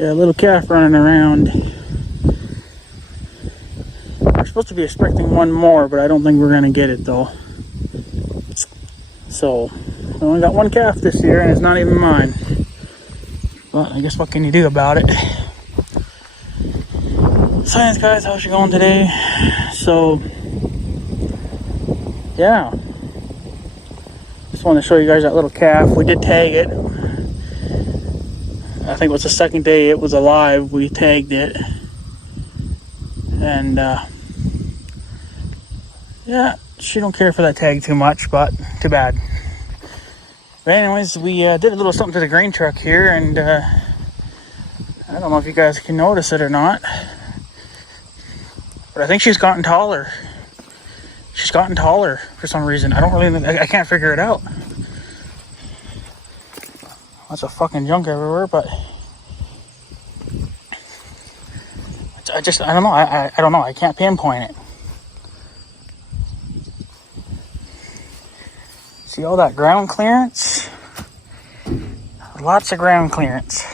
Yeah, a little calf running around. We're supposed to be expecting one more, but I don't think we're going to get it though. So, I only got one calf this year, and it's not even mine. But I guess what can you do about it? Science guys, how's it going today? So, yeah. Just want to show you guys that little calf. We did tag it. I think it was the second day it was alive. We tagged it. And, yeah, she don't care for that tag too much, but too bad. But anyways, we did a little something to the grain truck here, and I don't know if you guys can notice it or not, but I think she's gotten taller. She's gotten taller for some reason. I can't figure it out. Lots of fucking junk everywhere, but I don't know. I don't know. I can't pinpoint it. See all that ground clearance? Lots of ground clearance.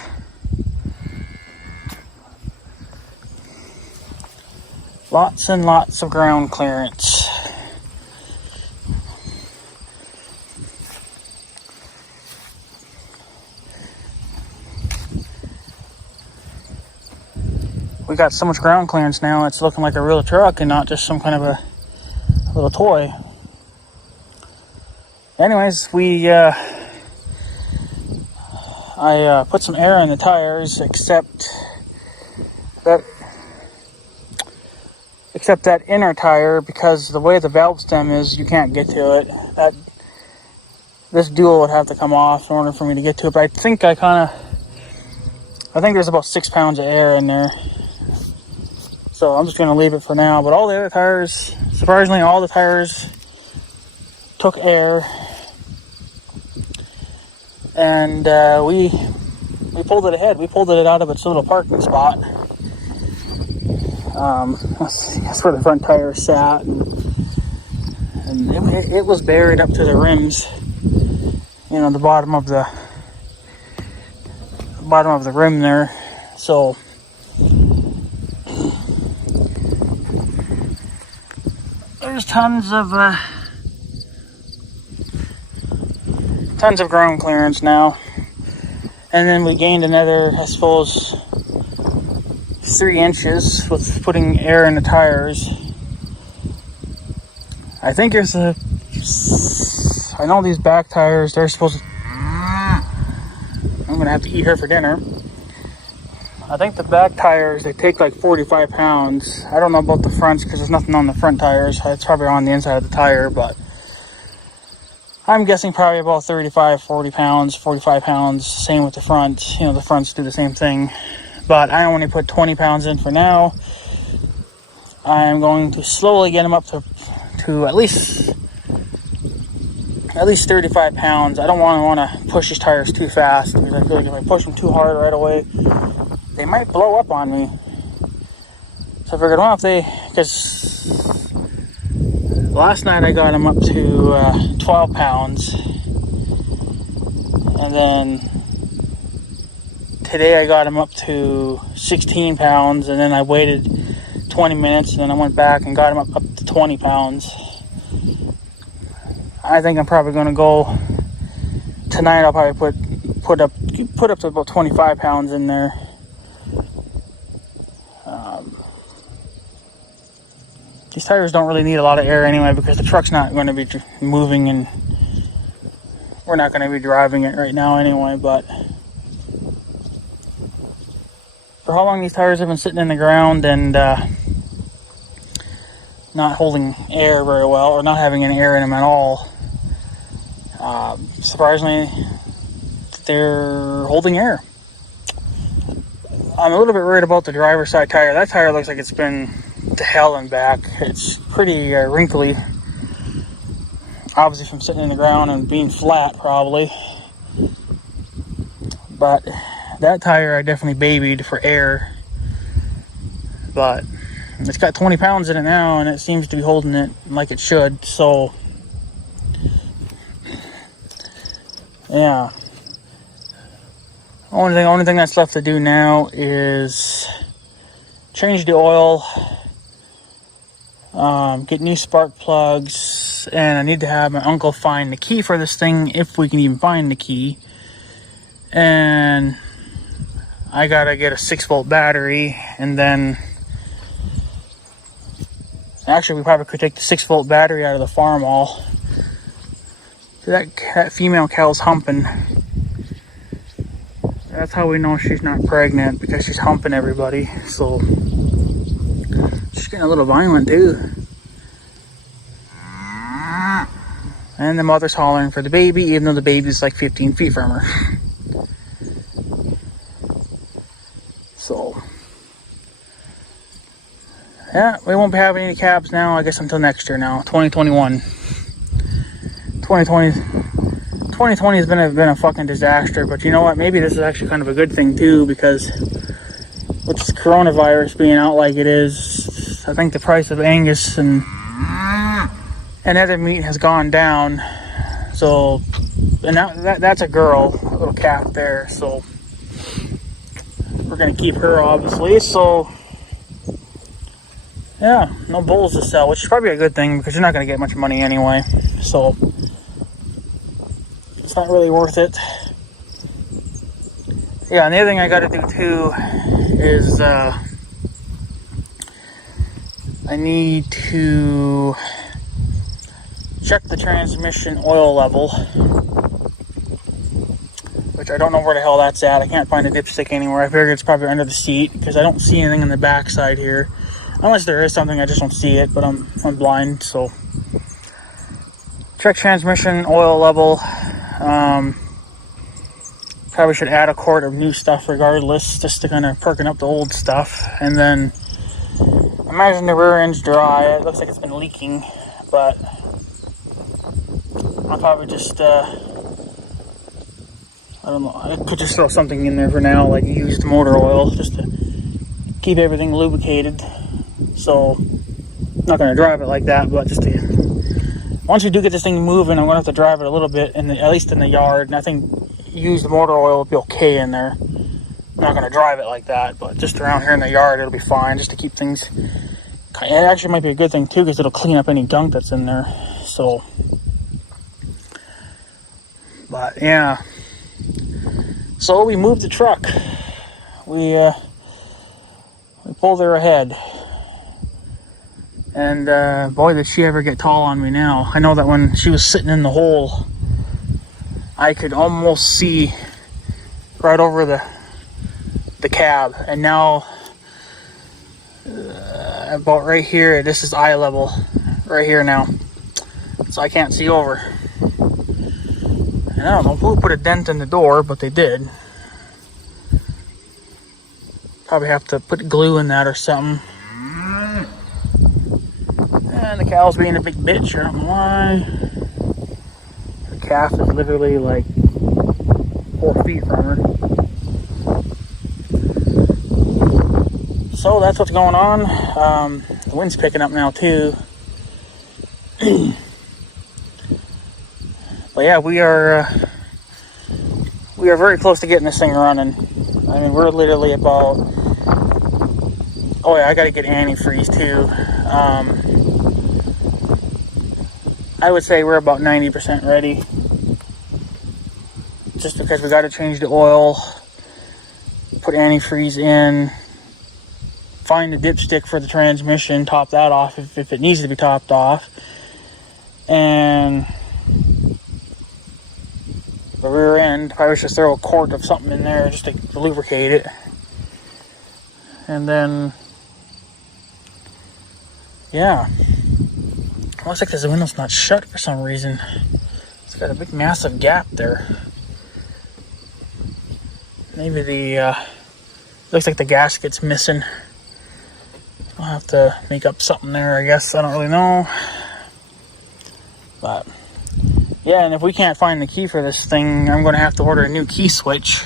Lots and lots of ground clearance. We got so much ground clearance now, it's looking like a real truck and not just some kind of a little toy. Anyways, I put some air in the tires, except that inner tire, because the way the valve stem is, you can't get to it. This dual would have to come off in order for me to get to it. But I think there's about 6 pounds of air in there. So I'm just going to leave it for now. But all the other tires, surprisingly, all the tires took air. And we pulled it ahead. We pulled it out of its little parking spot. That's where the front tire sat. And it was buried up to the rims. You know, the bottom of the rim there. So there's tons of ground clearance now. And then we gained another, I suppose, 3 inches with putting air in the tires. I think I know these back tires, they're supposed to, I'm gonna have to eat her for dinner. I think the back tires, they take like 45 pounds. I don't know about the fronts because there's nothing on the front tires. It's probably on the inside of the tire, but I'm guessing probably about 35, 40 pounds, 45 pounds. Same with the front. You know, the fronts do the same thing. But I only put 20 pounds in for now. I'm going to slowly get them up to at least 35 pounds. I don't want to push these tires too fast, because I feel like if I push them too hard right away, they might blow up on me. So I figured, well, because last night I got them up to 12 pounds. And then today I got them up to 16 pounds. And then I waited 20 minutes, and then I went back and got them up to 20 pounds. I think I'm probably going to go tonight. I'll probably put up to about 25 pounds in there. These tires don't really need a lot of air anyway, because the truck's not going to be moving, and we're not going to be driving it right now anyway. But for how long these tires have been sitting in the ground and not holding air very well, or not having any air in them at all, surprisingly, they're holding air. I'm a little bit worried about the driver's side tire. That tire looks like it's been to hell and back. It's pretty wrinkly, obviously from sitting in the ground and being flat probably. But that tire I definitely babied for air. But it's got 20 pounds in it now, and it seems to be holding it like it should. So yeah, Only thing that's left to do now is change the oil, get new spark plugs, and I need to have my uncle find the key for this thing, if we can even find the key. And I gotta get a 6-volt battery, and then actually we probably could take the 6-volt battery out of the farm all. That female cow's humping. That's how we know she's not pregnant, because she's humping everybody. So she's getting a little violent too. And the mother's hollering for the baby, even though the baby's like 15 feet from her. So yeah, we won't be having any calves now, I guess, until next year now, 2021. 2020 has been a fucking disaster, but you know what? Maybe this is actually kind of a good thing too, because with this coronavirus being out like it is, I think the price of Angus and other meat has gone down. So, and that's a girl, a little calf there. So we're gonna keep her, obviously. So yeah, no bulls to sell, which is probably a good thing, because you're not gonna get much money anyway. So it's not really worth it. Yeah, and the other thing I gotta do too is I need to check the transmission oil level, which I don't know where the hell that's at. I can't find a dipstick anywhere. I figure it's probably under the seat, because I don't see anything in the back side here. Unless there is something, I just don't see it, but I'm blind. So check transmission oil level. Probably should add a quart of new stuff regardless, just to kind of perking up the old stuff. And then imagine the rear end's dry. It looks like it's been leaking, but I'll probably just I don't know, I could just throw something in there for now, like used motor oil, just to keep everything lubricated. So I'm not going to drive it like that, but just to, once we do get this thing moving, I'm going to have to drive it a little bit, at least in the yard. And I think used motor oil will be okay in there. I'm not going to drive it like that, but just around here in the yard, it'll be fine, just to keep things. It actually might be a good thing too, because it'll clean up any gunk that's in there. So, but yeah. So we moved the truck. We pulled her ahead. And boy, did she ever get tall on me now. I know that when she was sitting in the hole, I could almost see right over the cab. And now, about right here, this is eye level, right here now. So I can't see over. And I don't know who put a dent in the door, but they did. Probably have to put glue in that or something. And the cow's being a big bitch, I don't know why. The calf is literally like 4 feet from her. So that's what's going on. The wind's picking up now too. But yeah, we are very close to getting this thing running. I mean, we're literally about, oh yeah, I gotta get antifreeze too. I would say we're about 90% ready. Just because we gotta change the oil, put antifreeze in, find the dipstick for the transmission, top that off if it needs to be topped off, and the rear end, probably should throw a quart of something in there just to lubricate it. And then, yeah. Looks like this window's not shut for some reason. It's got a big massive gap there. Maybe looks like the gasket's missing. I'll have to make up something there, I guess. I don't really know. But yeah, and if we can't find the key for this thing, I'm going to have to order a new key switch.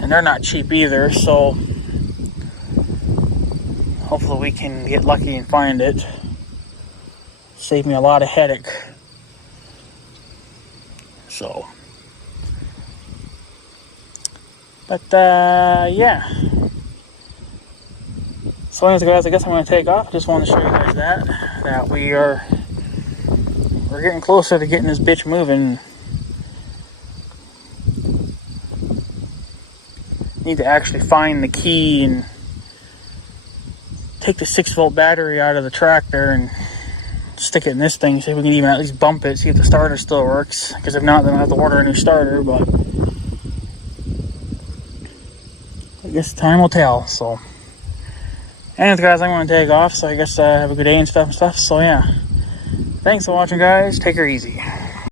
And they're not cheap either, so hopefully we can get lucky and find it. Save me a lot of headache. So But yeah. So anyways, guys, I guess I'm going to take off. Just wanted to show you guys that we're getting closer to getting this bitch moving. Need to actually find the key and take the 6-volt battery out of the tractor and stick it in this thing, see if we can even at least bump it, see if the starter still works. Because if not, then I'll have to order a new starter. But I guess time will tell. So anyways, guys, I'm going to take off. So I guess have a good day and stuff. So yeah, thanks for watching, guys. Take her easy.